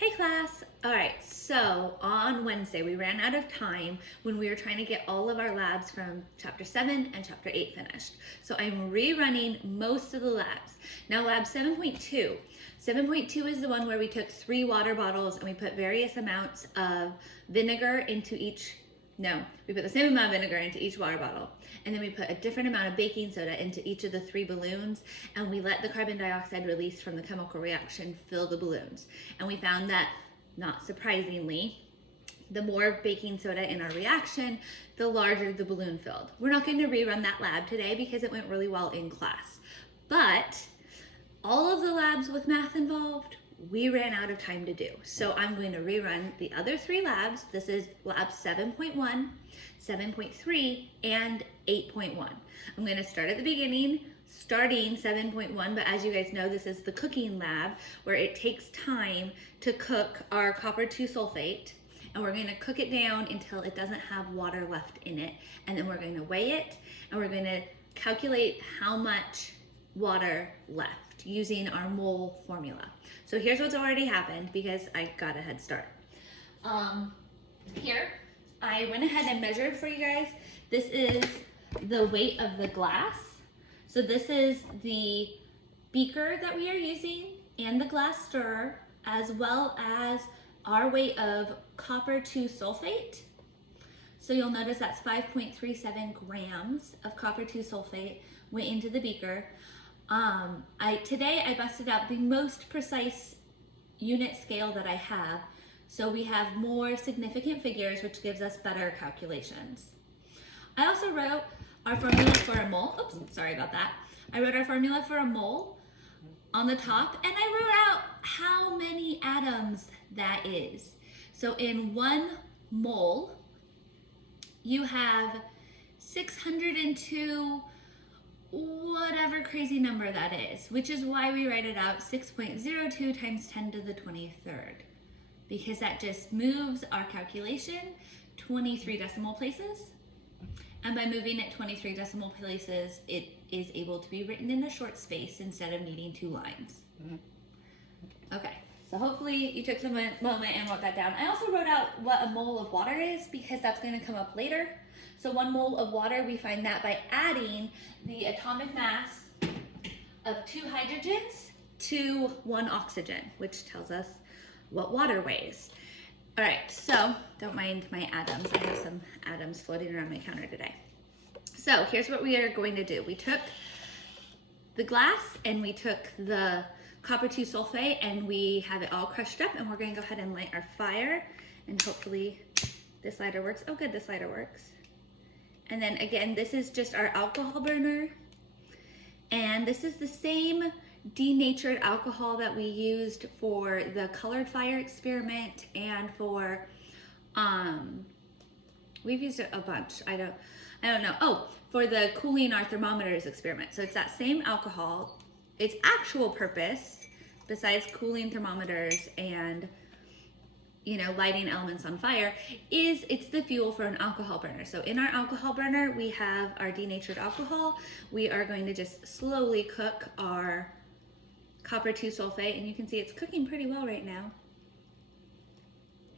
Hey class! Alright, so on Wednesday we ran out of time when we were trying to get all of our labs from chapter 7 and chapter 8 finished. So I'm rerunning most of the labs. Now lab 7.2. 7.2 is the one where we took 3 water bottles and we put various amounts of vinegar into each, no, we put the same amount of vinegar into each water bottle. And then we put a different amount of baking soda into each of the 3 balloons, and we let the carbon dioxide released from the chemical reaction fill the balloons. And we found that, not surprisingly, the more baking soda in our reaction, the larger the balloon filled. We're not going to rerun that lab today because it went really well in class. But all of the labs with math involved, we ran out of time to do. So I'm going to rerun the other 3 labs. This is lab 7.1, 7.3, and 8.1. I'm going to start at the beginning, starting 7.1, but as you guys know, this is the cooking lab where it takes time to cook our copper 2 sulfate, and we're going to cook it down until it doesn't have water left in it, and then we're going to weigh it, and we're going to calculate how much water left using our mole formula. So here's what's already happened because I got a head start. Here, I went ahead and measured for you guys. This is the weight of the glass. So this is the beaker that we are using and the glass stirrer, as well as our weight of copper 2 sulfate. So you'll notice that's 5.37 grams of copper 2 sulfate went into the beaker. Today I busted out the most precise unit scale that I have, so we have more significant figures, which gives us better calculations. I also wrote our formula for a mole. Oops, sorry about that. I wrote our formula for a mole on the top, and I wrote out how many atoms that is. So in 1 mole, you have 602 whatever crazy number that is, which is why we write it out 6.02 times 10 to the 23rd, because that just moves our calculation 23 decimal places. And by moving it 23 decimal places, it is able to be written in a short space instead of needing 2 lines. Okay, so hopefully you took the moment and wrote that down. I also wrote out what a mole of water is because that's going to come up later. So 1 mole of water, we find that by adding the atomic mass of 2 hydrogens to 1 oxygen, which tells us what water weighs. All right, so don't mind my atoms. I have some atoms floating around my counter today. So here's what we are going to do. We took the glass and we took the copper 2 sulfate and we have it all crushed up, and we're going to go ahead and light our fire, and hopefully this lighter works. Oh good, this lighter works. And then again, this is just our alcohol burner. And this is the same denatured alcohol that we used for the colored fire experiment and for, we've used it a bunch. I don't know. Oh, for the cooling our thermometers experiment. So it's that same alcohol. Its actual purpose, besides cooling thermometers and lighting elements on fire, is it's the fuel for an alcohol burner. So in our alcohol burner, we have our denatured alcohol. We are going to just slowly cook our copper 2 sulfate, and you can see it's cooking pretty well right now.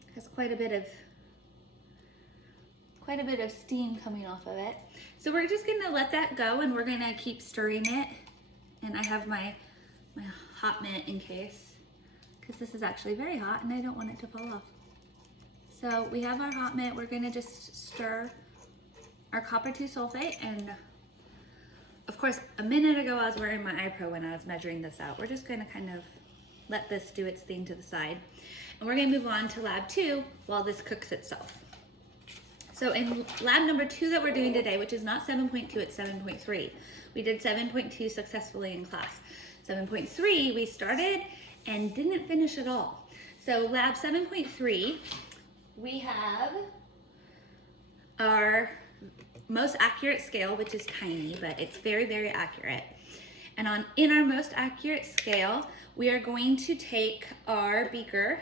It has quite a bit of steam coming off of it. So we're just gonna let that go, and we're gonna keep stirring it. And I have my hot mitt in case, because this is actually very hot and I don't want it to fall off. So we have our hot mitt. We're gonna just stir our copper 2 sulfate, and of course a minute ago I was wearing my eye pro when I was measuring this out. We're just gonna kind of let this do its thing to the side, and we're gonna move on to lab 2 while this cooks itself. So in lab number 2 that we're doing today, which is not 7.2, it's 7.3. We did 7.2 successfully in class. 7.3 we started and didn't finish at all. So lab 7.3, we have our most accurate scale, which is tiny, but it's very, very accurate. And in our most accurate scale, we are going to take our beaker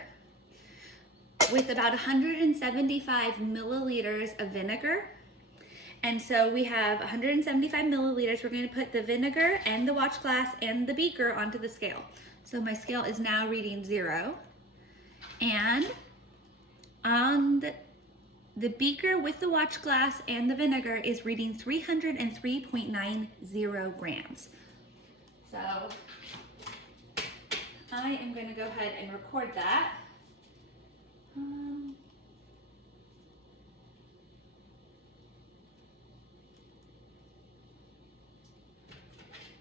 with about 175 milliliters of vinegar. And so we have 175 milliliters. We're going to put the vinegar and the watch glass and the beaker onto the scale. So my scale is now reading 0. And on the beaker with the watch glass and the vinegar is reading 303.90 grams. So I am going to go ahead and record that.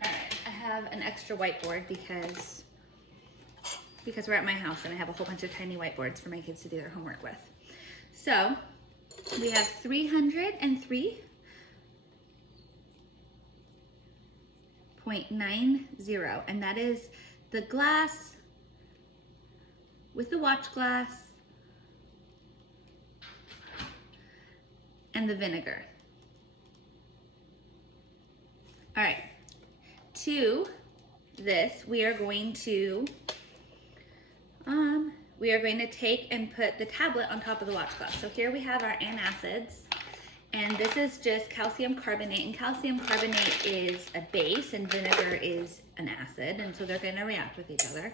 Alright, I have an extra whiteboard because we're at my house and I have a whole bunch of tiny whiteboards for my kids to do their homework with. So we have 303.90, and that is the glass with the watch glass and the vinegar. All right, to this we are going to take and put the tablet on top of the watch glass. So here we have our antacids, and this is just calcium carbonate, and calcium carbonate is a base and vinegar is an acid, and so they're going to react with each other.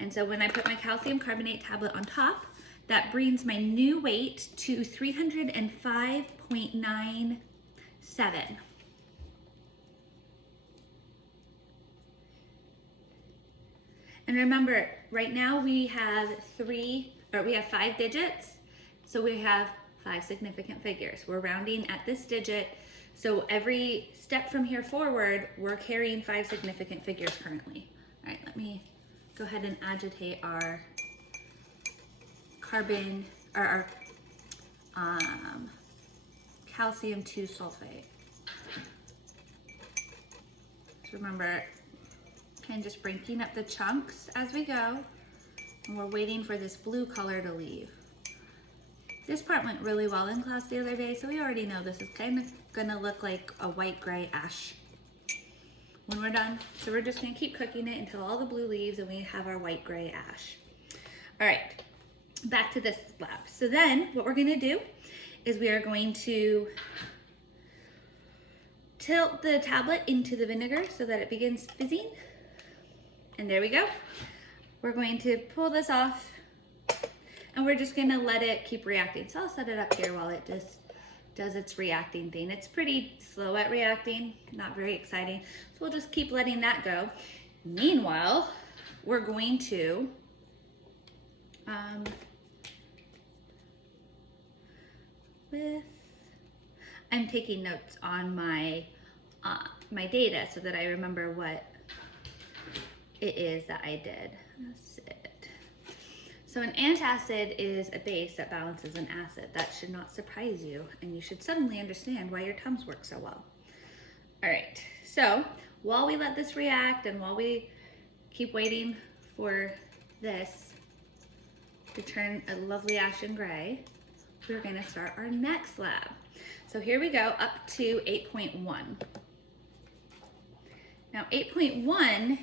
And so when I put my calcium carbonate tablet on top, that brings my new weight to 305.97. And remember, right now we have 5 digits, so we have 5 significant figures. We're rounding at this digit, so every step from here forward, we're carrying 5 significant figures currently. All right, let me go ahead and agitate our calcium 2 sulfate. So remember, and just breaking up the chunks as we go, and we're waiting for this blue color to leave. This part went really well in class the other day, so we already know this is kind of gonna look like a white gray ash when we're done. So we're just gonna keep cooking it until all the blue leaves and we have our white gray ash. All right, back to this lab. So then what we're gonna do is we are going to tilt the tablet into the vinegar so that it begins fizzing. And there we go. We're going to pull this off and we're just gonna let it keep reacting. So I'll set it up here while it just does its reacting thing. It's pretty slow at reacting, not very exciting. So we'll just keep letting that go. Meanwhile, we're going to I'm taking notes on my data so that I remember what it is that I did. That's it. So an antacid is a base that balances an acid. That should not surprise you, and you should suddenly understand why your Tums work so well. All right, so while we let this react and while we keep waiting for this to turn a lovely ashen gray, we're gonna start our next lab. So here we go, up to 8.1. Now 8.1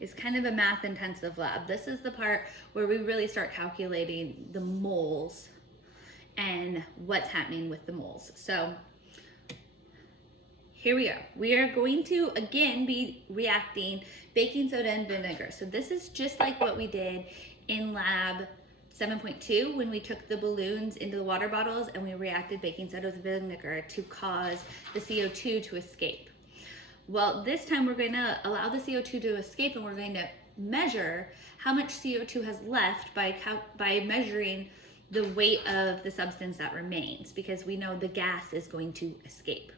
is kind of a math intensive lab. This is the part where we really start calculating the moles and what's happening with the moles. So here we go. We are going to again be reacting baking soda and vinegar. So this is just like what we did in lab 7.2 when we took the balloons into the water bottles and we reacted baking soda with vinegar to cause the CO2 to escape. Well, this time we're going to allow the CO2 to escape and we're going to measure how much CO2 has left by measuring the weight of the substance that remains, because we know the gas is going to escape.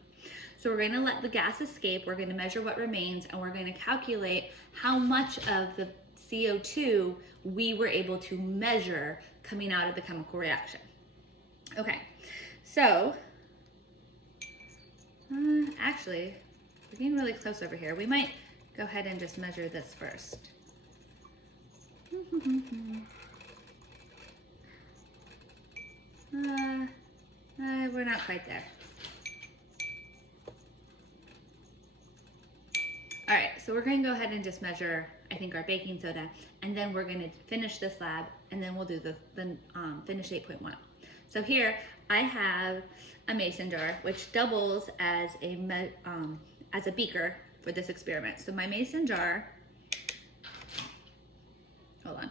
So we're going to let the gas escape, we're going to measure what remains, and we're going to calculate how much of the CO2 we were able to measure coming out of the chemical reaction. Okay, so actually, we're getting really close over here. We might go ahead and just measure this first. We're not quite there. All right, so we're going to go ahead and just measure, I think, our baking soda, and then we're going to finish this lab, and then we'll do the finish 8.1. So here I have a mason jar, which doubles as a beaker for this experiment. So my mason jar, hold on,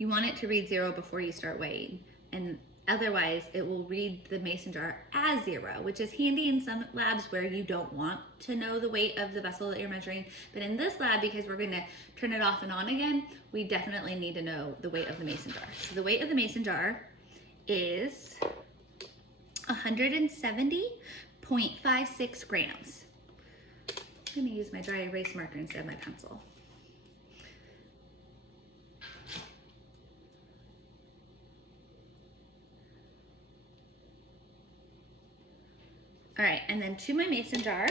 You want it to read 0 before you start weighing, and otherwise it will read the mason jar as 0, which is handy in some labs where you don't want to know the weight of the vessel that you're measuring. But in this lab, because we're going to turn it off and on again, we definitely need to know the weight of the mason jar. So the weight of the mason jar is 170.56 grams. I'm going to use my dry erase marker instead of my pencil. All right, and then to my mason jar,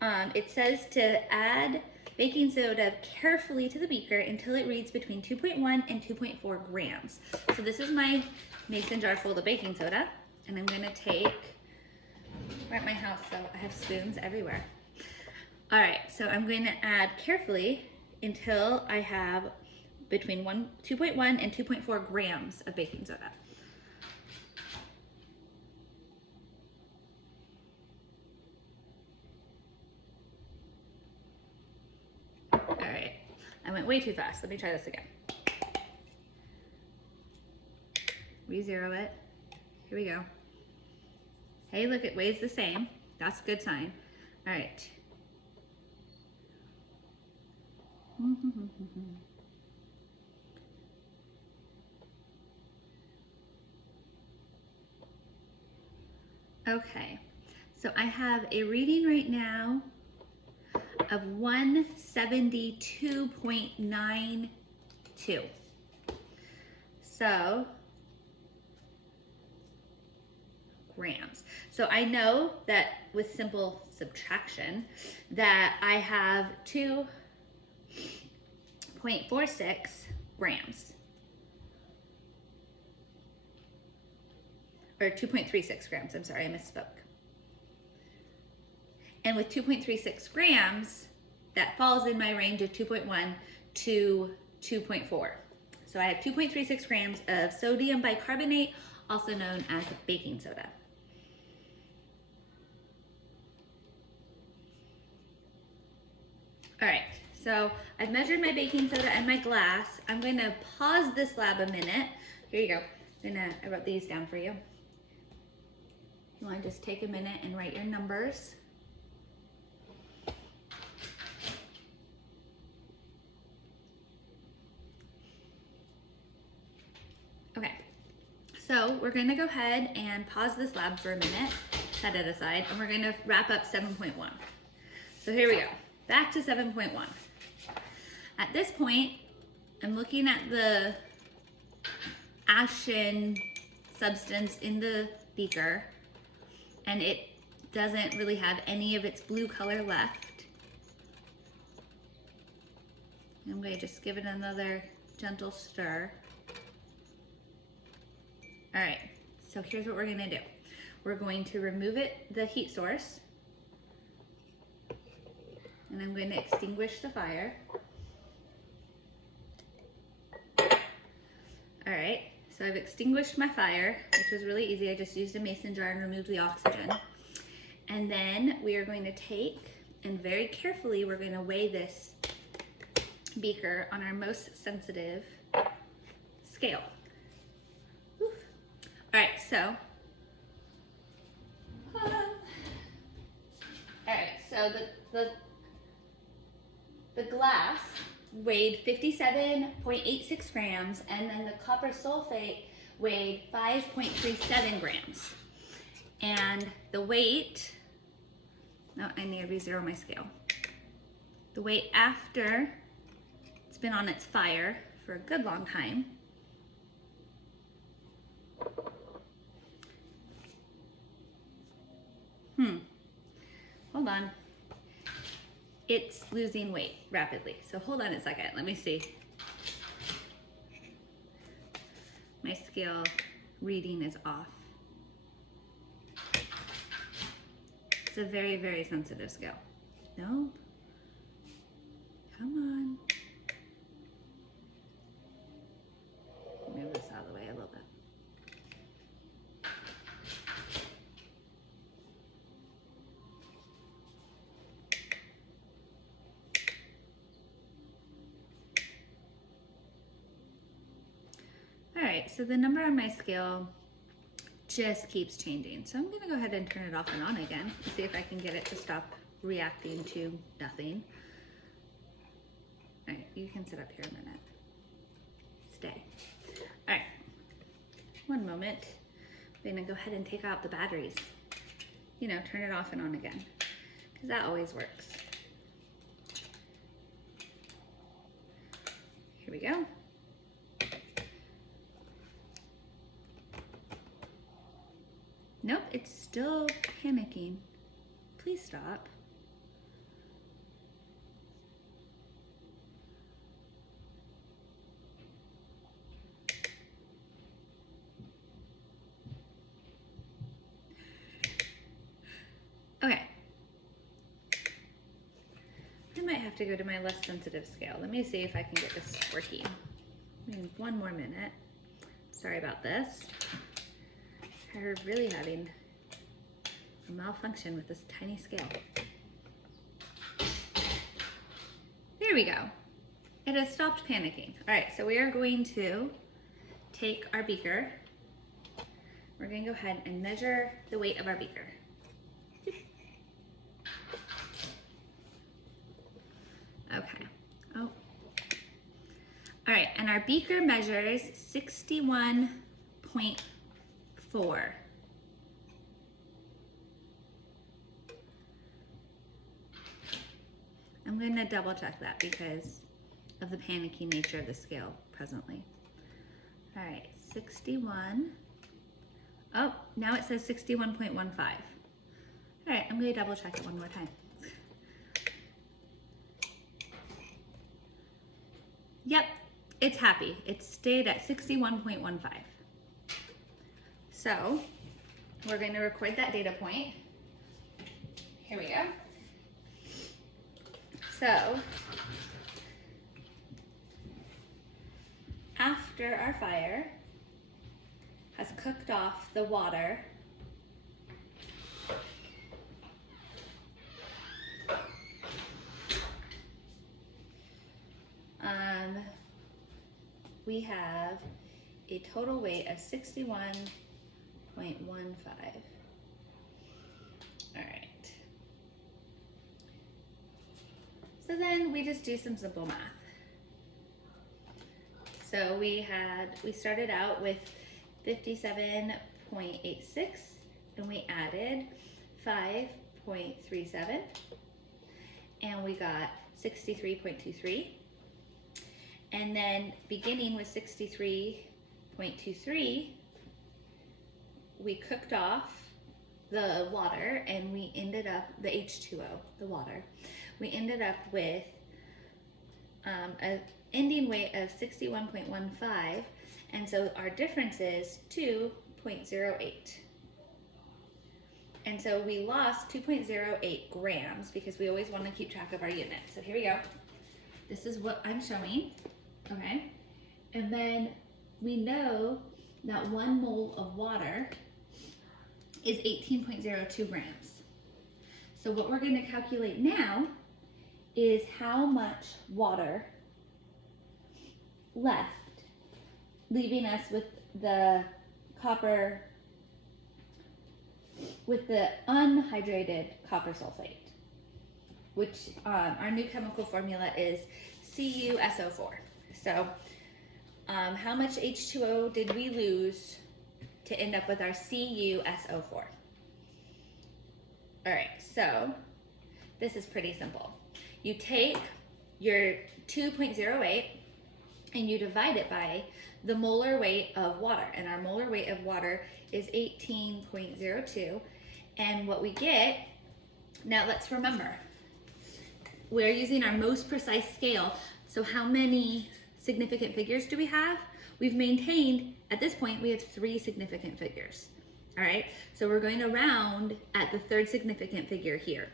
it says to add baking soda carefully to the beaker until it reads between 2.1 and 2.4 grams. So this is my mason jar full of baking soda, and I'm gonna take, we're at my house, so I have spoons everywhere. All right, so I'm going to add carefully until I have between 2.1 and 2.4 grams of baking soda. All right, I went way too fast. Let me try this again. Re-zero it. Here we go. Hey, look, it weighs the same. That's a good sign. All right. Okay, so I have a reading right now of 172.92. So, grams. So I know that with simple subtraction that I have 2.46 grams. Or 2.36 grams, I'm sorry, I misspoke. And with 2.36 grams, that falls in my range of 2.1 to 2.4. So I have 2.36 grams of sodium bicarbonate, also known as baking soda. All right, so I've measured my baking soda and my glass. I'm gonna pause this lab a minute. Here you go. I wrote these down for you. You wanna just take a minute and write your numbers. Okay, so we're gonna go ahead and pause this lab for a minute, set it aside, and we're gonna wrap up 7.1. So here we go, back to 7.1. At this point, I'm looking at the ashen substance in the beaker, and it doesn't really have any of its blue color left. I'm going to just give it another gentle stir. All right, so here's what we're going to do. We're going to remove the heat source, and I'm going to extinguish the fire. All right, so I've extinguished my fire, which was really easy. I just used a mason jar and removed the oxygen. And then we are going to take, and very carefully, we're going to weigh this beaker on our most sensitive scale. Whew. All right, so, the glass weighed 57.86 grams, and then the copper sulfate weighed 5.37 grams. And the weight, I need to re-zero my scale. The weight after it's been on its fire for a good long time hold on. It's losing weight rapidly. So hold on a second, let me see. My scale reading is off. It's a very, very sensitive scale. Nope. Come on. Move this out of the way a little bit. All right, so the number on my scale just keeps changing. So I'm gonna go ahead and turn it off and on again and see if I can get it to stop reacting to nothing. All right, you can sit up here a minute. Stay. All right, one moment. I'm gonna go ahead and take out the batteries. You know, turn it off and on again, because that always works. Here we go. Nope, it's still panicking. Please stop. Okay. I might have to go to my less sensitive scale. Let me see if I can get this working. One more minute. Sorry about this. We're really having a malfunction with this tiny scale. There we go. It has stopped panicking. All right, so we are going to take our beaker. We're going to go ahead and measure the weight of our beaker. Okay. Oh. All right, and our beaker measures 61.4. I'm going to double check that because of the panicky nature of the scale presently. All right, 61. Oh, now it says 61.15. All right, I'm going to double check it one more time. Yep, it's happy. It stayed at 61.15. So we're going to record that data point. Here we go. So after our fire has cooked off the water, we have a total weight of 61.15. All right. So then we just do some simple math. So we started out with 57.86 and we added 5.37 and we got 63.23. And then beginning with 63.23, we cooked off the water and we ended up, the H2O, the water, we ended up with an ending weight of 61.15, and so our difference is 2.08. And so we lost 2.08 grams because we always want to keep track of our units. So here we go. This is what I'm showing, okay? And then we know that 1 mole of water is 18.02 grams. So what we're going to calculate now is how much water left, leaving us with the copper, with the unhydrated copper sulfate, which our new chemical formula is CuSO4. So how much H2O did we lose to end up with our CuSO4? All right, so this is pretty simple. You take your 2.08 and you divide it by the molar weight of water, and our molar weight of water is 18.02, and what we get, now let's remember, we're using our most precise scale, so how many significant figures do we have? We've maintained, at this point, we have 3 significant figures, all right? So we're going to round at the 3rd significant figure here.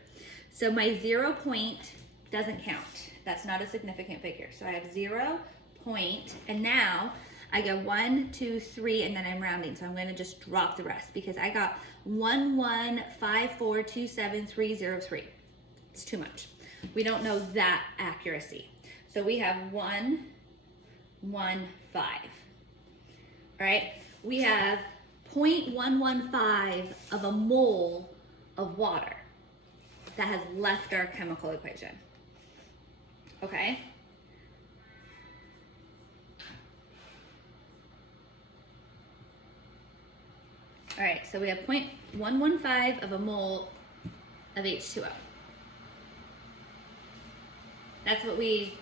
So my 0 point doesn't count. That's not a significant figure. So I have 0 point, and now I go 1, 2, 3, and then I'm rounding. So I'm going to just drop the rest because I got 11542733. It's too much. We don't know that accuracy. So we have 115. all right, we have 0.115 of a mole of water that has left our chemical equation, okay? All right, so we have 0.115 of a mole of H2O. That's what we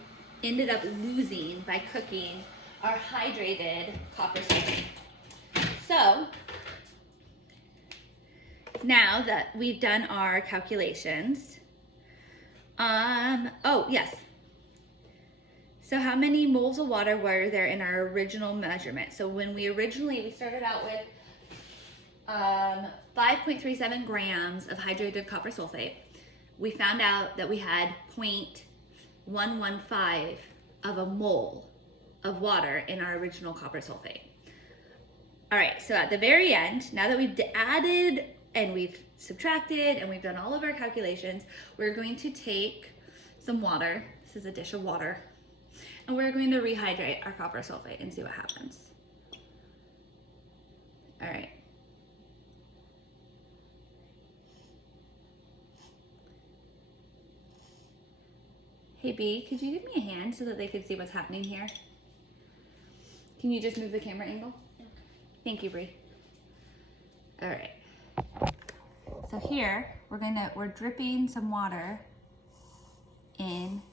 ended up losing by cooking our hydrated copper sulfate. So now that we've done our calculations, oh yes. So how many moles of water were there in our original measurement? So when we started out with 5.37 grams of hydrated copper sulfate. We found out that we had 0.115 of a mole of water in our original copper sulfate. All right, so at the very end, now that we've added and we've subtracted and we've done all of our calculations, we're going to take some water. This is a dish of water. And we're going to rehydrate our copper sulfate and see what happens. All right. Hey B, could you give me a hand so that they could see what's happening here? Can you just move the camera angle? Okay. Thank you, Bree. All right. So here we're dripping some water in,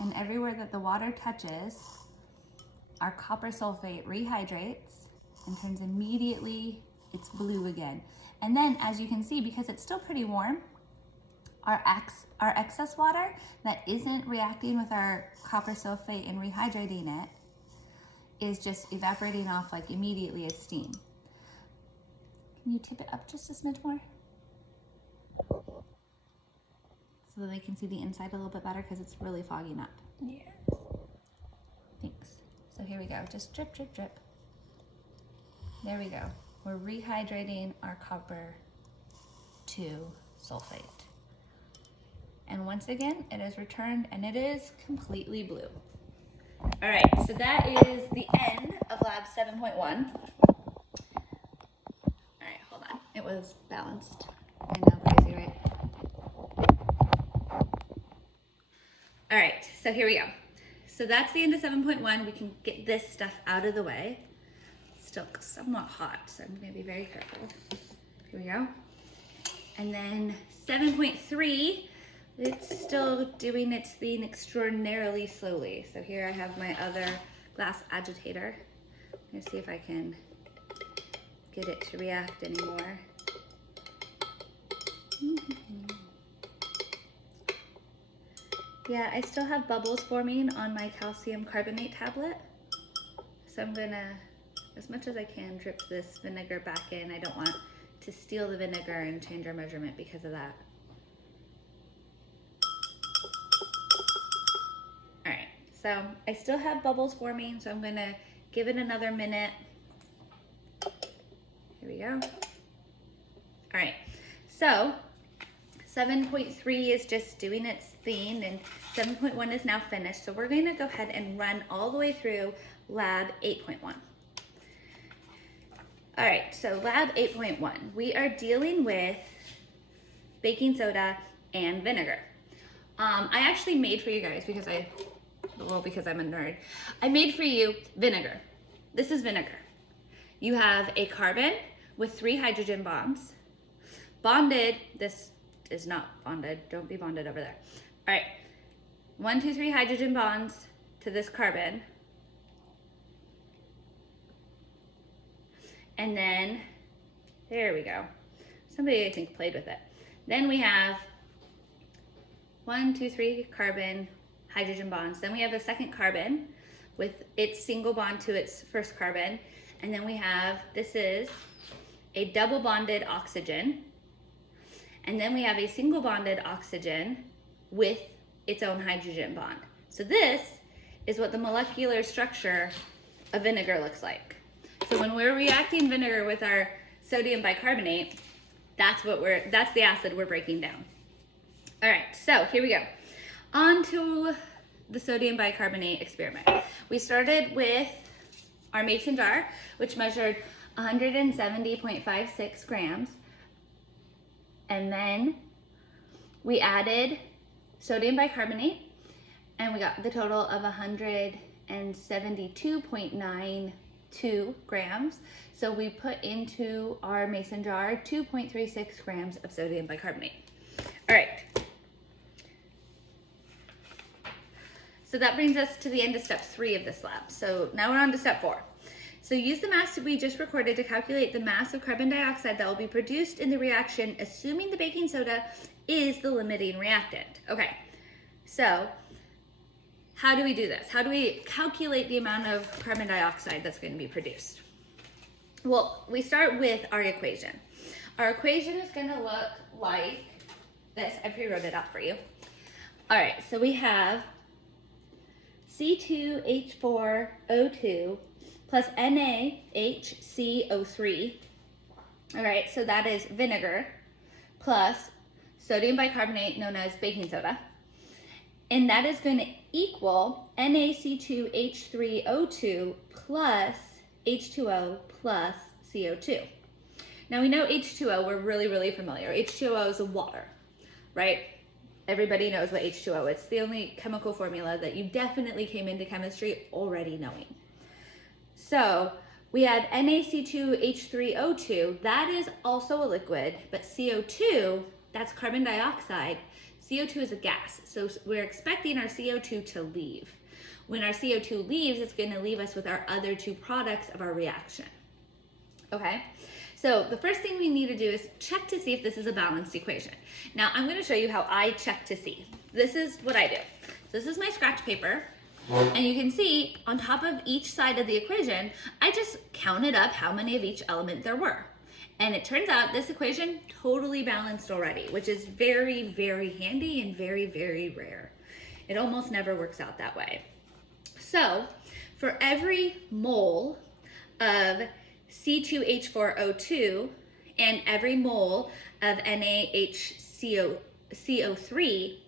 and everywhere that the water touches, our copper sulfate rehydrates and turns immediately, it's blue again. And then as you can see, because it's still pretty warm, our excess water that isn't reacting with our copper sulfate and rehydrating it is just evaporating off like immediately as steam. Can you tip it up just a smidge more? So that they can see the inside a little bit better because it's really fogging up. Yeah. Thanks. So here we go, just drip, drip, drip. There we go. We're rehydrating our copper to sulfate. And once again, it is returned and it is completely blue. All right, so that is the end of lab 7.1. All right, hold on. It was balanced. I know, crazy, right? All right, so here we go. So that's the end of 7.1. We can get this stuff out of the way. It's still somewhat hot, so I'm gonna be very careful. Here we go. And then 7.3, it's still doing its thing extraordinarily slowly. So here I have my other glass agitator. Let's see if I can get it to react anymore. Yeah, I still have bubbles forming on my calcium carbonate tablet. So I'm gonna, as much as I can, drip this vinegar back in. I don't want to steal the vinegar and change our measurement because of that. All right, so I still have bubbles forming, so I'm gonna give it another minute. Here we go. All right, so 7.3 is just doing its thing and 7.1 is now finished. So we're gonna go ahead and run all the way through lab 8.1. All right, so lab 8.1, we are dealing with baking soda and vinegar. I actually made for you guys because I'm a nerd. I made for you vinegar. This is vinegar. You have a carbon with 3 hydrogen bonds. Bonded, this is not bonded, don't be bonded over there. All right, 1, 2, 3 hydrogen bonds to this carbon. And then, there we go. Somebody, I think, played with it. Then we have 1, 2, 3 carbon, hydrogen bonds. Then we have a second carbon with its single bond to its first carbon. And then we have, this is a double bonded oxygen. And then we have a single bonded oxygen with its own hydrogen bond. So this is what the molecular structure of vinegar looks like. So when we're reacting vinegar with our sodium bicarbonate, that's the acid we're breaking down. All right, so here we go. On to the sodium bicarbonate experiment. We started with our mason jar, which measured 170.56 grams. And then we added sodium bicarbonate, and we got the total of 172.92 grams. So we put into our mason jar 2.36 grams of sodium bicarbonate. All right. So that brings us to the end of step 3 of this lab. So now we're on to step 4. So use the mass we just recorded to calculate the mass of carbon dioxide that will be produced in the reaction, assuming the baking soda is the limiting reactant. Okay, so how do we do this? How do we calculate the amount of carbon dioxide that's going to be produced? Well, we start with our equation. Our equation is going to look like this. I pre-wrote it out for you. All right, so we have C2H4O2 plus NaHCO3. All right, so that is vinegar plus sodium bicarbonate, known as baking soda. And that is going to equal NaC2H3O2 plus H2O plus CO2. Now we know H2O, we're really familiar. H2O is water, right? Everybody knows what H2O is. It's the only chemical formula that you definitely came into chemistry already knowing. So we had NaC2H3O2, that is also a liquid, but CO2, that's carbon dioxide. CO2 is a gas, so we're expecting our CO2 to leave. When our CO2 leaves, it's going to leave us with our other 2 products of our reaction. Okay? So the first thing we need to do is check to see if this is a balanced equation. Now I'm going to show you how I check to see. This is what I do. This is my scratch paper, and you can see on top of each side of the equation, I just counted up how many of each element there were. And it turns out this equation totally balanced already, which is very handy and very rare. It almost never works out that way. So for every mole of C2H4O2 and every mole of NaHCO3,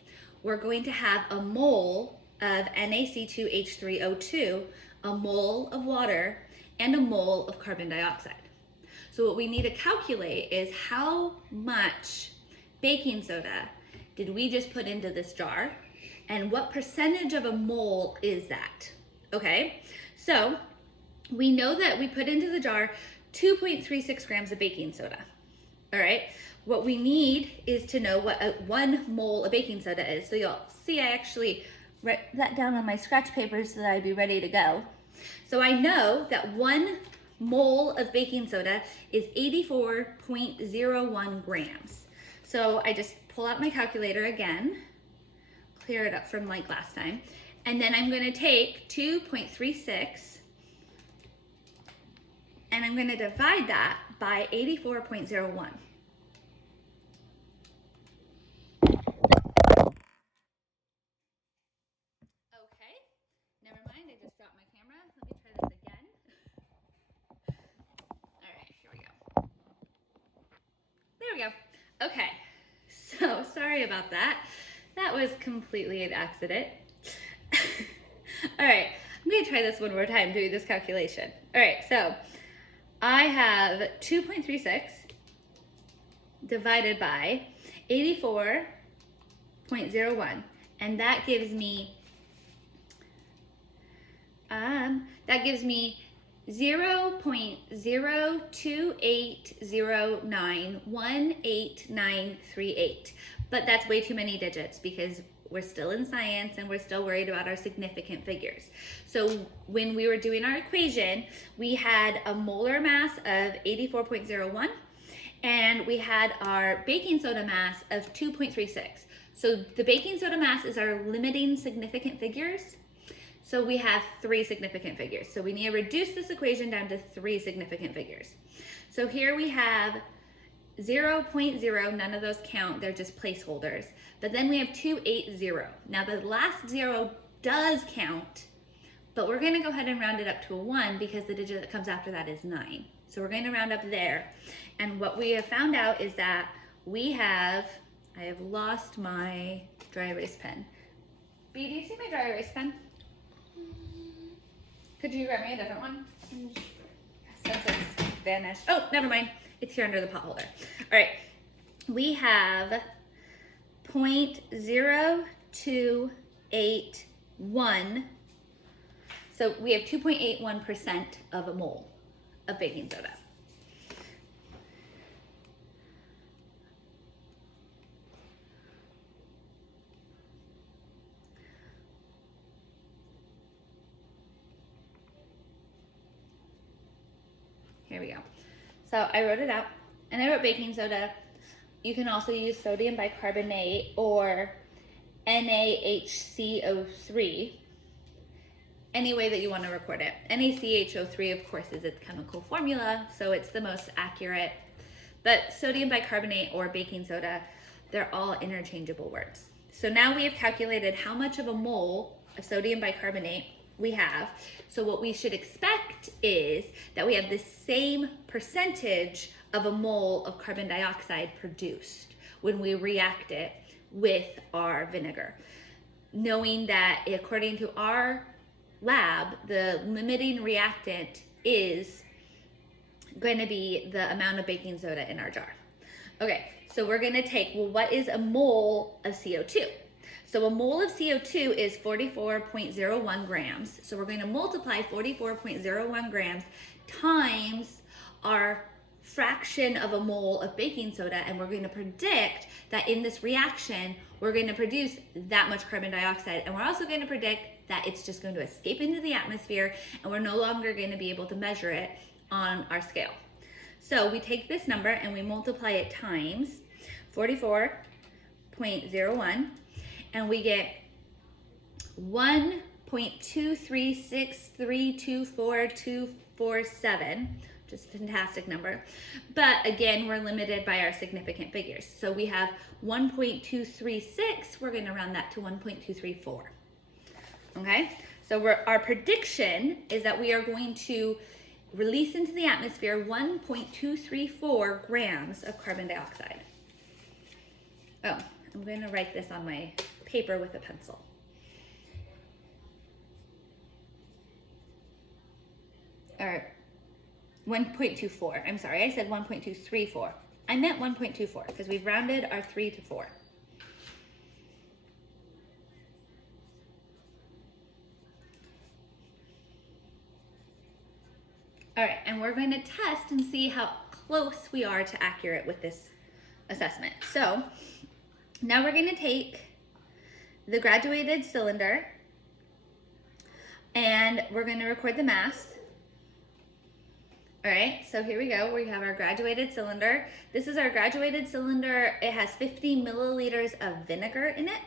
we're going to have a mole of NaC2H3O2, a mole of water, and a mole of carbon dioxide. So what we need to calculate is how much baking soda did we just put into this jar, and what percentage of a mole is that? Okay, so we know that we put into the jar 2.36 grams of baking soda. All right, what we need is to know what 1 mole of baking soda is. So you'll see I actually wrote that down on my scratch paper so that I'd be ready to go. So I know that 1 mole of baking soda is 84.01 grams. So I just pull out my calculator again, clear it up from like last time, and then I'm going to take 2.36 and I'm going to divide that by 84.01. Okay, never mind, I just dropped my camera. Let me try this again. All right, here we go. There we go. Okay, so sorry about that. That was completely an accident. All right, I'm going to try this one more time doing this calculation. All right, so I have 2.36 divided by 84.01, and that gives me 0.028091898, but that's way too many digits because we're still in science and we're still worried about our significant figures. So when we were doing our equation, we had a molar mass of 84.01 and we had our baking soda mass of 2.36. So the baking soda mass is our limiting significant figures. So we have 3 significant figures. So we need to reduce this equation down to 3 significant figures. So here we have 0.0, none of those count, they're just placeholders. But then we have 280. Now the last 0 does count, but we're gonna go ahead and round it up to a 1 because the digit that comes after that is 9. So we're going to round up there. And what we have found out is that I have lost my dry erase pen. B, do you see my dry erase pen? Could you grab me a different one? Since it's vanished. Oh, never mind. It's here under the pot holder. All right. We have 0.0281. So we have 2.81% of a mole of baking soda. Here we go. So I wrote it out, and I wrote baking soda. You can also use sodium bicarbonate or NaHCO3, any way that you want to record it. NaCHO3, of course, is its chemical formula, so it's the most accurate. But sodium bicarbonate or baking soda, they're all interchangeable words. So now we have calculated how much of a mole of sodium bicarbonate we have. So what we should expect is that we have the same percentage of a mole of carbon dioxide produced when we react it with our vinegar. Knowing that according to our lab, the limiting reactant is going to be the amount of baking soda in our jar. Okay, so we're going to take, well, what is a mole of CO2? So a mole of CO2 is 44.01 grams. So we're going to multiply 44.01 grams times our fraction of a mole of baking soda, and we're going to predict that in this reaction, we're going to produce that much carbon dioxide, and we're also going to predict that it's just going to escape into the atmosphere, and we're no longer going to be able to measure it on our scale. So we take this number and we multiply it times 44.01, and we get 1.236324247, which is a fantastic number. But again, we're limited by our significant figures. So we have 1.236, we're going to round that to 1.234. Okay, so our prediction is that we are going to release into the atmosphere 1.234 grams of carbon dioxide. Oh, I'm going to write this on my paper with a pencil. Or 1.24. I'm sorry, I said 1.234. I meant 1.24 because we've rounded our 3 to 4. All right, and we're going to test and see how close we are to accurate with this assessment. So now we're going to take the graduated cylinder and we're going to record the mass. All right, so here we go. We have our graduated cylinder. This is our graduated cylinder. It has 50 milliliters of vinegar in it.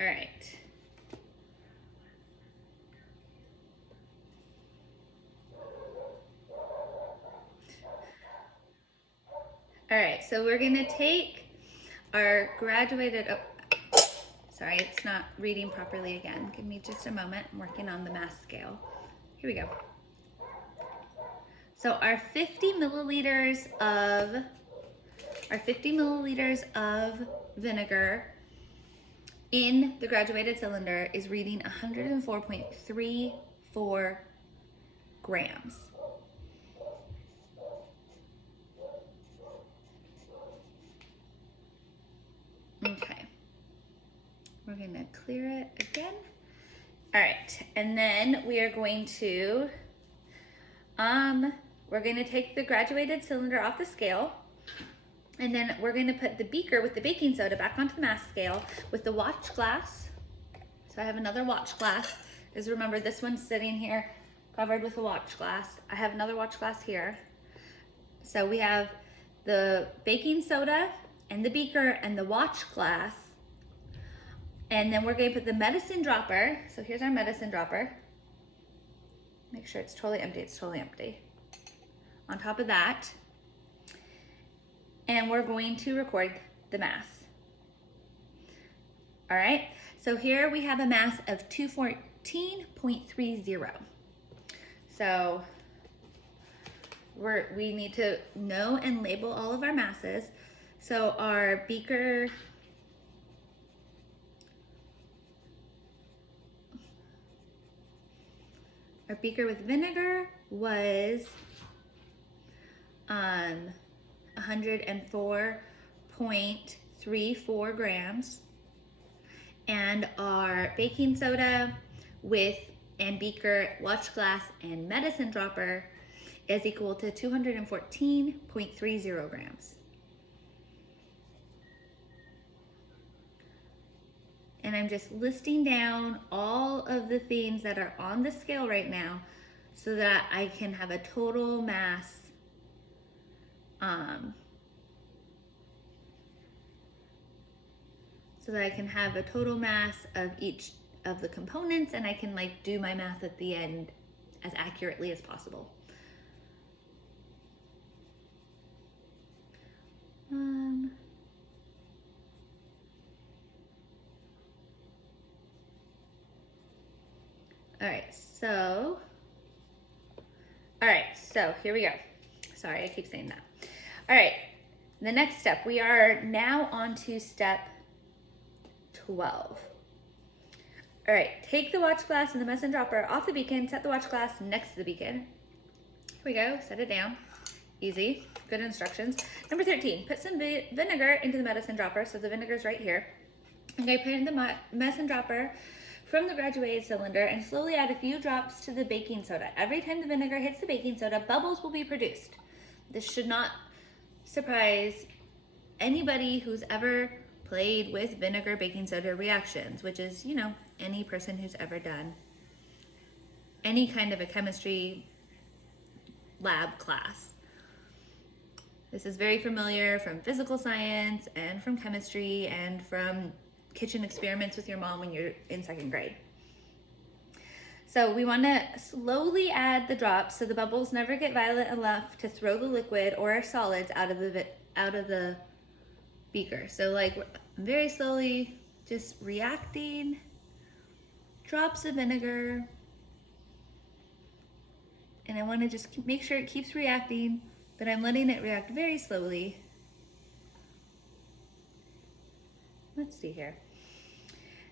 All right. All right, so we're gonna take our graduated, oh, sorry, it's not reading properly again. Give me just a moment, I'm working on the mass scale. Here we go. So our 50 milliliters of vinegar in the graduated cylinder is reading 104.34 grams. Okay, we're gonna clear it again. All right, and then we are going to, we're gonna take the graduated cylinder off the scale, and then we're gonna put the beaker with the baking soda back onto the mass scale with the watch glass. So I have another watch glass, because remember this one's sitting here covered with a watch glass. I have another watch glass here. So we have the baking soda and the beaker and the watch glass. And then we're gonna put the medicine dropper. So here's our medicine dropper. Make sure it's totally empty, it's totally empty. On top of that. And we're going to record the mass. All right, so here we have a mass of 214.30. So we need to know and label all of our masses. So our beaker with vinegar was 104.34 grams, and our baking soda with and beaker, watch glass, and medicine dropper is equal to 214.30 grams. And I'm just listing down all of the things that are on the scale right now so that I can have a total mass of each of the components, and I can like do my math at the end as accurately as possible. All right, so here we go. Sorry, I keep saying that. All right, the next step, we are now on to step 12. All right, take the watch glass and the medicine dropper off the beacon, set the watch glass next to the beacon. Here we go, set it down. Easy, good instructions. Number 13, put some vinegar into the medicine dropper. So the vinegar's right here. Okay, put in the medicine dropper from the graduated cylinder and slowly add a few drops to the baking soda. Every time the vinegar hits the baking soda, bubbles will be produced. This should not surprise anybody who's ever played with vinegar baking soda reactions, which is, you know, any person who's ever done any kind of a chemistry lab class. This is very familiar from physical science and from chemistry and from kitchen experiments with your mom when you're in 2nd grade. So we want to slowly add the drops so the bubbles never get violent enough to throw the liquid or our solids out of the beaker. So like very slowly just reacting, drops of vinegar, and I want to just make sure it keeps reacting, but I'm letting it react very slowly. Let's see here.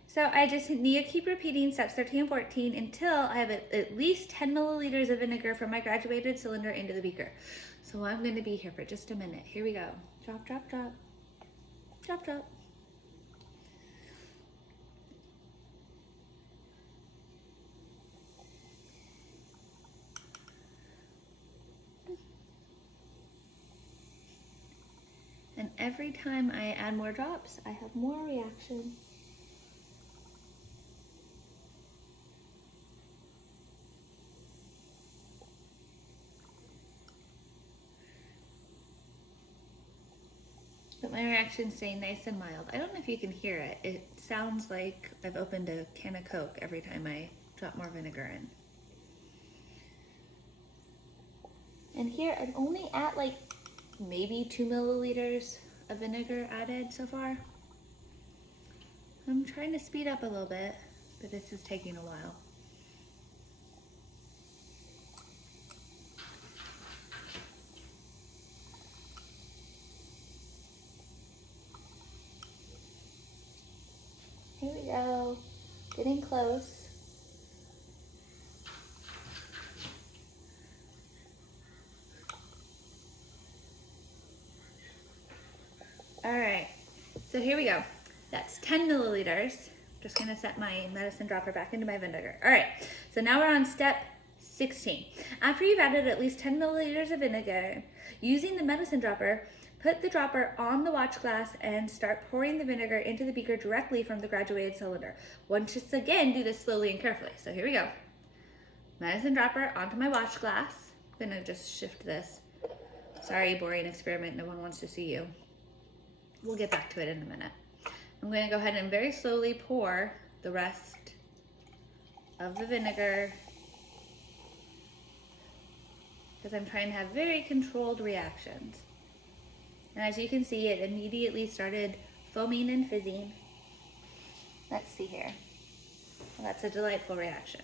So I just need to keep repeating steps 13 and 14 until I have at least 10 milliliters of vinegar from my graduated cylinder into the beaker. So I'm going to be here for just a minute. Here we go. Drop, drop, drop. Drop, drop. And every time I add more drops, I have more reaction. But my reactions stay nice and mild. I don't know if you can hear it. It sounds like I've opened a can of Coke every time I drop more vinegar in. And here I'm only at like maybe 2 milliliters of vinegar added so far. I'm trying to speed up a little bit, but this is taking a while. Here we go, getting close. All right, so here we go. That's 10 milliliters. Just gonna set my medicine dropper back into my vinegar. All right, so now we're on step 16. After you've added at least 10 milliliters of vinegar, using the medicine dropper, put the dropper on the watch glass and start pouring the vinegar into the beaker directly from the graduated cylinder. Once again, do this slowly and carefully. So here we go. Medicine dropper onto my watch glass. I'm gonna just shift this. Sorry, boring experiment, no one wants to see you. We'll get back to it in a minute. I'm gonna go ahead and very slowly pour the rest of the vinegar because I'm trying to have very controlled reactions. And as you can see, it immediately started foaming and fizzing. Let's see here. Well, that's a delightful reaction.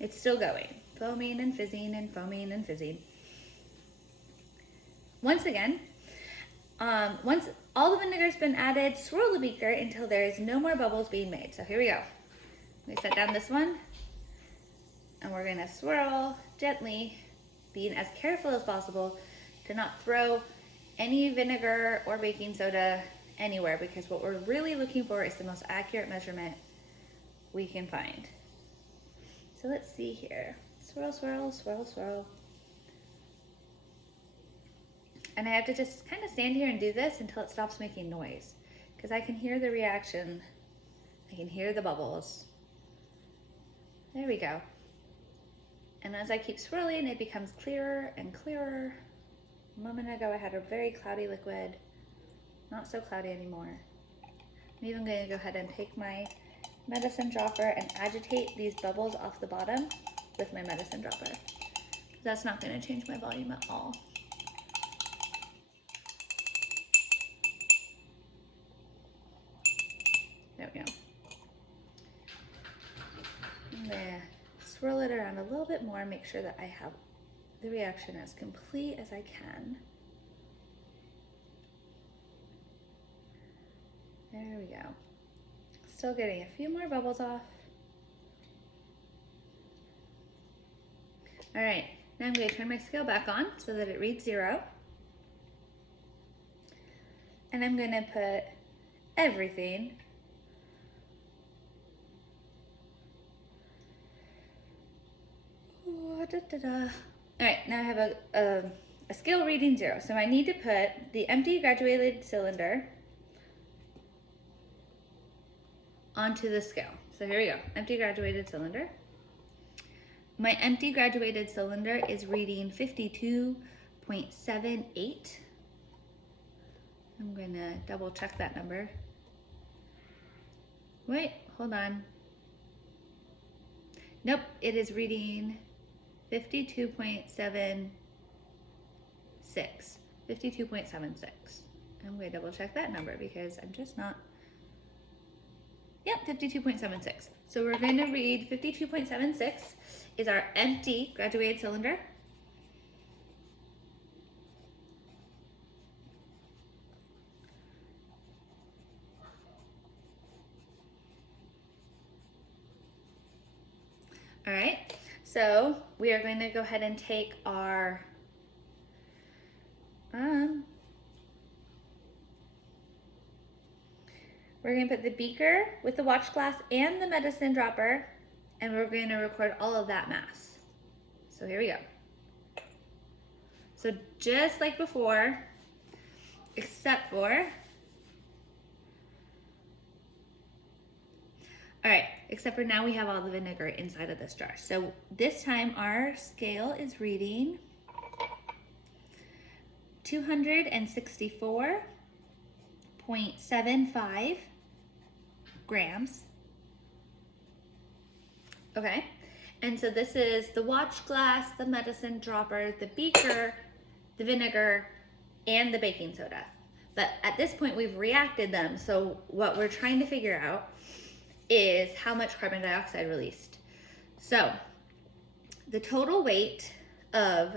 It's still going. Foaming and fizzing and foaming and fizzing. Once again, once all the vinegar's been added, swirl the beaker until there is no more bubbles being made. So here we go. We set down this one, and we're gonna swirl gently, being as careful as possible to not throw any vinegar or baking soda anywhere, because what we're really looking for is the most accurate measurement we can find. So let's see here. Swirl, swirl, swirl, swirl. And I have to just kind of stand here and do this until it stops making noise, because I can hear the reaction. I can hear the bubbles. There we go. And as I keep swirling, it becomes clearer and clearer. A moment ago, I had a very cloudy liquid. Not so cloudy anymore. I'm even going to go ahead and take my medicine dropper and agitate these bubbles off the bottom with my medicine dropper. That's not going to change my volume at all. There we go. I'm going to swirl it around a little bit more, make sure that I have the reaction as complete as I can. There we go. Still getting a few more bubbles off. All right, now I'm going to turn my scale back on so that it reads 0. And I'm going to put everything All right, now I have a scale reading 0. So I need to put the empty graduated cylinder onto the scale. So here we go, empty graduated cylinder. My empty graduated cylinder is reading 52.78. I'm gonna double check that number. Wait, hold on. Nope, it is reading 52.76. 52.76. I'm gonna double check that number because I'm just not. Yep, 52.76. So we're going to read 52.76 is our empty graduated cylinder. All right, so we are going to go ahead and take our we're going to put the beaker with the watch glass and the medicine dropper, and we're going to record all of that mass. So here we go. So just like before, except for, except for now we have all the vinegar inside of this jar. So this time our scale is reading 264.75 grams. Okay, and so this is the watch glass, the medicine dropper, the beaker, the vinegar, and the baking soda. But at this point we've reacted them, so what we're trying to figure out is how much carbon dioxide released. So the total weight of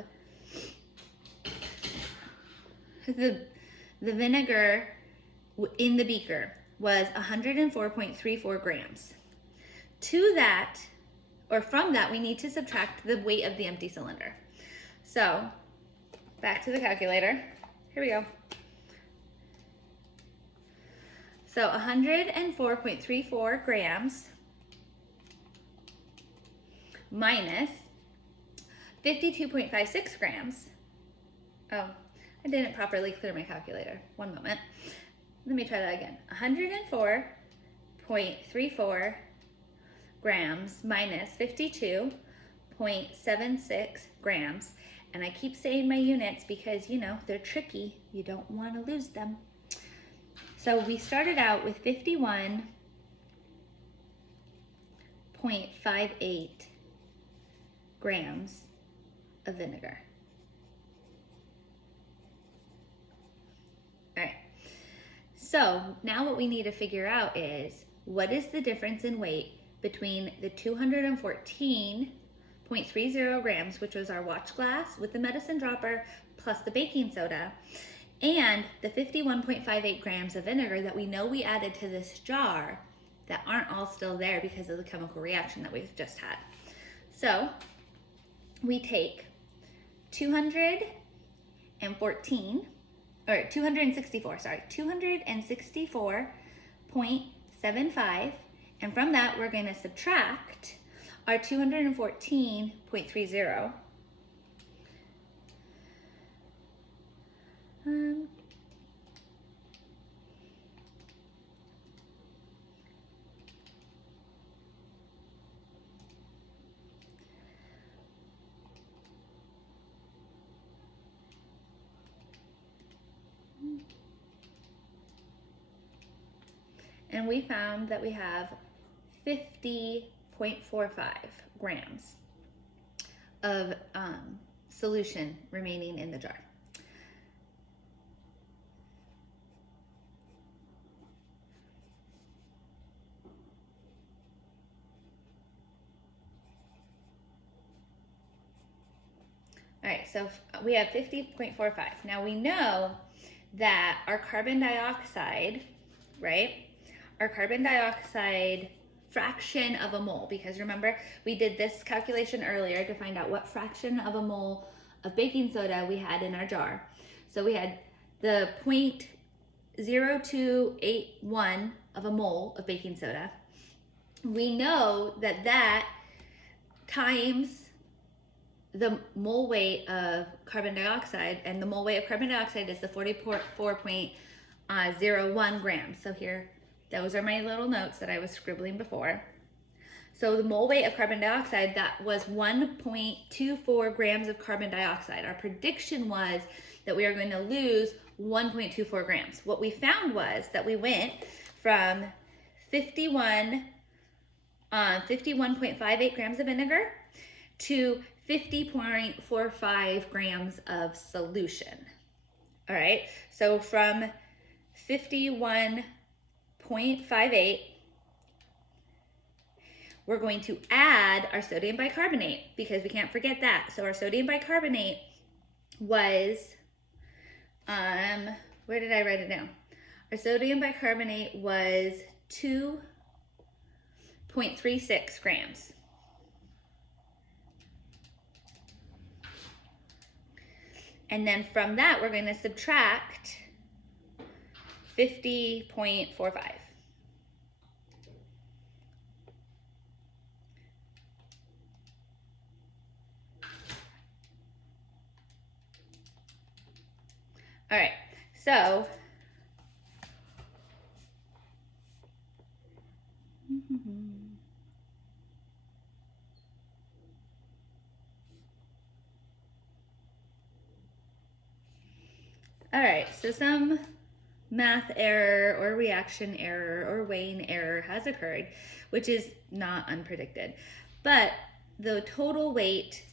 the vinegar in the beaker was 104.34 grams. To that, or from that, we need to subtract the weight of the empty cylinder. So back to the calculator. Here we go. So 104.34 grams minus 52.56 grams. Oh, I didn't properly clear my calculator. One moment. Let me try that again. 104.34 grams minus 52.76 grams. And I keep saying my units because, you know, they're tricky. You don't want to lose them. So we started out with 51.58 grams of vinegar. All right. So now what we need to figure out is what is the difference in weight between the 214.30 grams, which was our watch glass with the medicine dropper, plus the baking soda and the 51.58 grams of vinegar that we know we added to this jar that aren't all still there because of the chemical reaction that we've just had. So we take 264.75, and from that we're going to subtract our 214.30. And we found that we have 50.45 grams of solution remaining in the jar. All right, so we have 50.45. Now we know that our carbon dioxide, right? Our carbon dioxide fraction of a mole, because remember we did this calculation earlier to find out what fraction of a mole of baking soda we had in our jar. So we had the 0.0281 of a mole of baking soda. We know that that times the mole weight of carbon dioxide, and the mole weight of carbon dioxide is the 44.01 grams. So here, those are my little notes that I was scribbling before. So the mole weight of carbon dioxide, that was 1.24 grams of carbon dioxide. Our prediction was that we are going to lose 1.24 grams. What we found was that we went from 51.58 grams of vinegar to 50.45 grams of solution. All right, so from 51.58, we're going to add our sodium bicarbonate because we can't forget that. So our sodium bicarbonate was, where did I write it down? Our sodium bicarbonate was 2.36 grams. And then from that, we're going to subtract 50.45. All right, so all right, so some math error or reaction error or weighing error has occurred, which is not unpredicted. But the total weight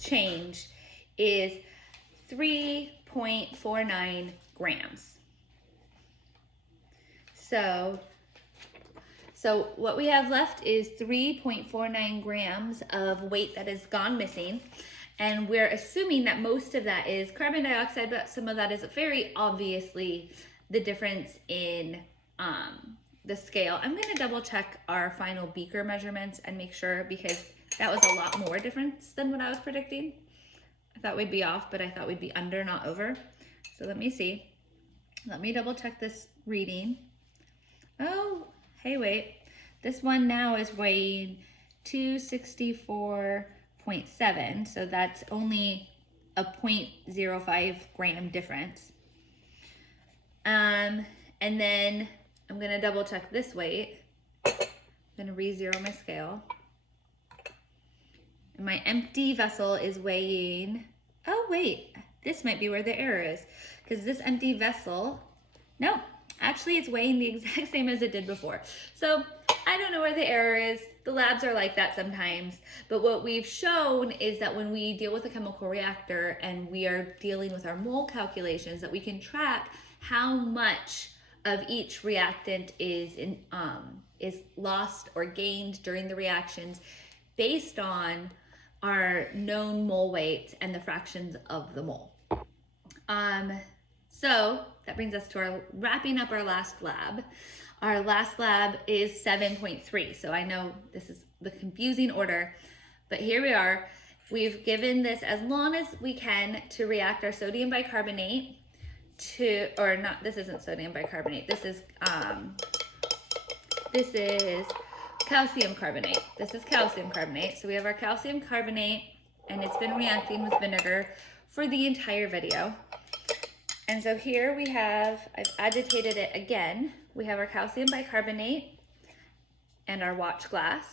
change is 3.49 grams. So what we have left is 3.49 grams of weight that has gone missing. And we're assuming that most of that is carbon dioxide, but some of that is very obviously the difference in the scale. I'm gonna double check our final beaker measurements and make sure, because that was a lot more difference than what I was predicting. I thought we'd be off, but I thought we'd be under, not over. So let me see. Let me double check this reading. Oh, hey, wait. This one now is weighing 264.7, so that's only a 0.05 gram difference. And then I'm gonna double check this weight. I'm gonna re-zero my scale. And my empty vessel is weighing, oh wait, this might be where the error is, because this empty vessel, no, actually it's weighing the exact same as it did before. So I don't know where the error is. The labs are like that sometimes, but what we've shown is that when we deal with a chemical reactor and we are dealing with our mole calculations, that we can track how much of each reactant is lost or gained during the reactions based on our known mole weights and the fractions of the mole. All So that brings us to our wrapping up our last lab. Our last lab is 7.3. So I know this is the confusing order, but here we are. We've given this as long as we can to react our sodium bicarbonate to, or not, this isn't sodium bicarbonate. This is calcium carbonate. This is calcium carbonate. So we have our calcium carbonate and it's been reacting with vinegar for the entire video. And so here we have, I've agitated it again. We have our calcium bicarbonate and our watch glass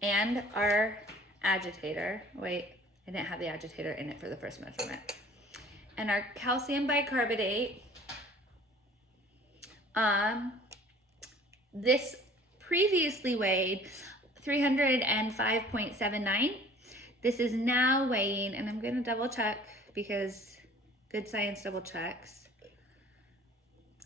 and our agitator. Wait, I didn't have the agitator in it for the first measurement. And our calcium bicarbonate, this previously weighed 305.79. This is now weighing, and I'm gonna double check because good science double checks.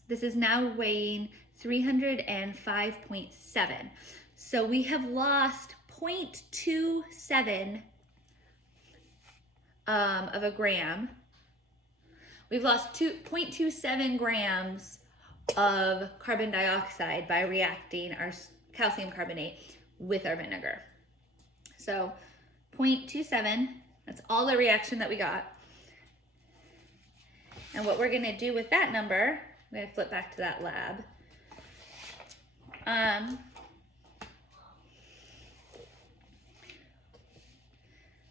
This is now weighing 305.7. So we have lost 0.27 of a gram. We've lost 0.27 grams of carbon dioxide by reacting our calcium carbonate with our vinegar. So 0.27, that's all the reaction that we got. And what we're gonna do with that number, I'm gonna flip back to that lab.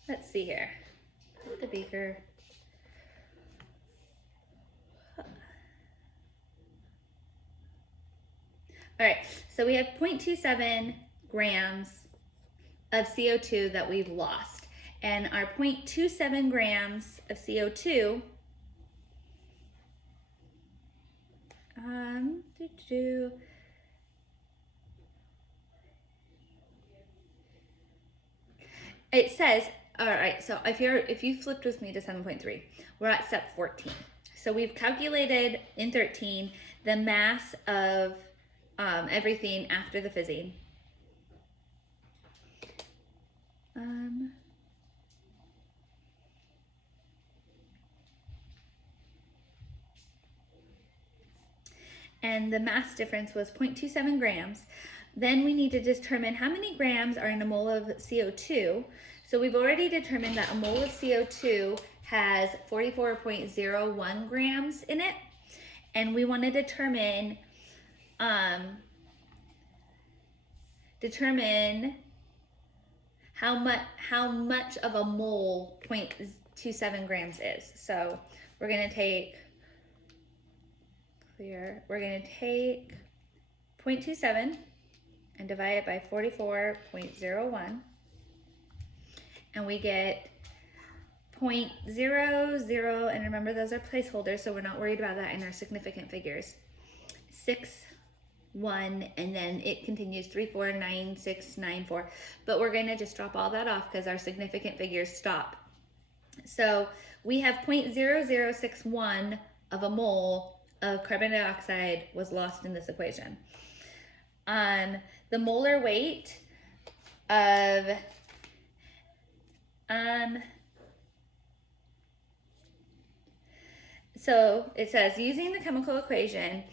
Let's see here, put the beaker. All right, so we have 0.27 grams of CO2 that we've lost. And our 0.27 grams of CO2, it says, all right, so if you flipped with me to 7.3, we're at step 14. So we've calculated in 13 the mass of everything after the fizzing. And the mass difference was 0.27 grams. Then we need to determine how many grams are in a mole of CO2. So we've already determined that a mole of CO2 has 44.01 grams in it. And we want to determine how much of a mole 0.27 grams is. So we're going to take 0.27 and divide it by 44.01, and we get 0.00, and remember those are placeholders, so we're not worried about that in our significant figures. 61, and then it continues 349694, but we're gonna just drop all that off because our significant figures stop. So we have 0.0061 of a mole of carbon dioxide was lost in this equation. The molar weight of so it says using the chemical equation,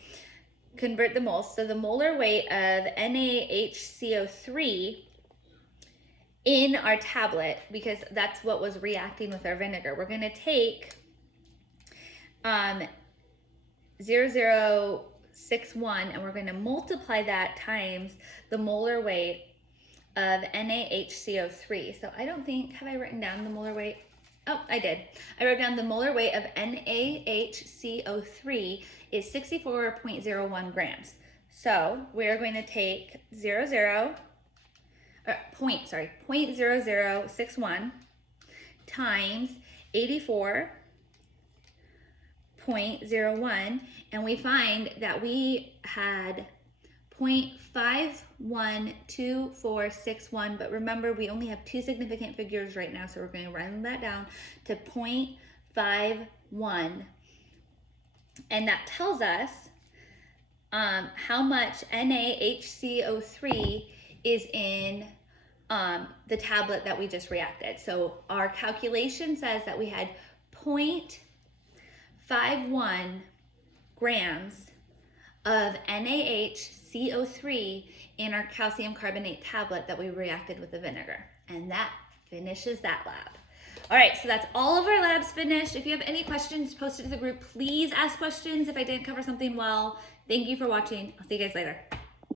convert the moles. So the molar weight of NaHCO3 in our tablet, because that's what was reacting with our vinegar, we're going to take 0.0061 and we're going to multiply that times the molar weight of NaHCO3. So I don't think, have I written down the molar weight? Oh, I did. I wrote down the molar weight of NaHCO3 is 64.01 grams. So we're going to take 0.0061 times 84.01, and we find that we had 0.512461, but remember we only have two significant figures right now, so we're going to round that down to 0.51, and that tells us how much NaHCO3 is in the tablet that we just reacted. So our calculation says that we had 0.51 0.51 grams of NaHCO3 in our calcium carbonate tablet that we reacted with the vinegar. And that finishes that lab. All right, so that's all of our labs finished. If you have any questions, post it to the group. Please ask questions if I didn't cover something well. Thank you for watching. I'll see you guys later.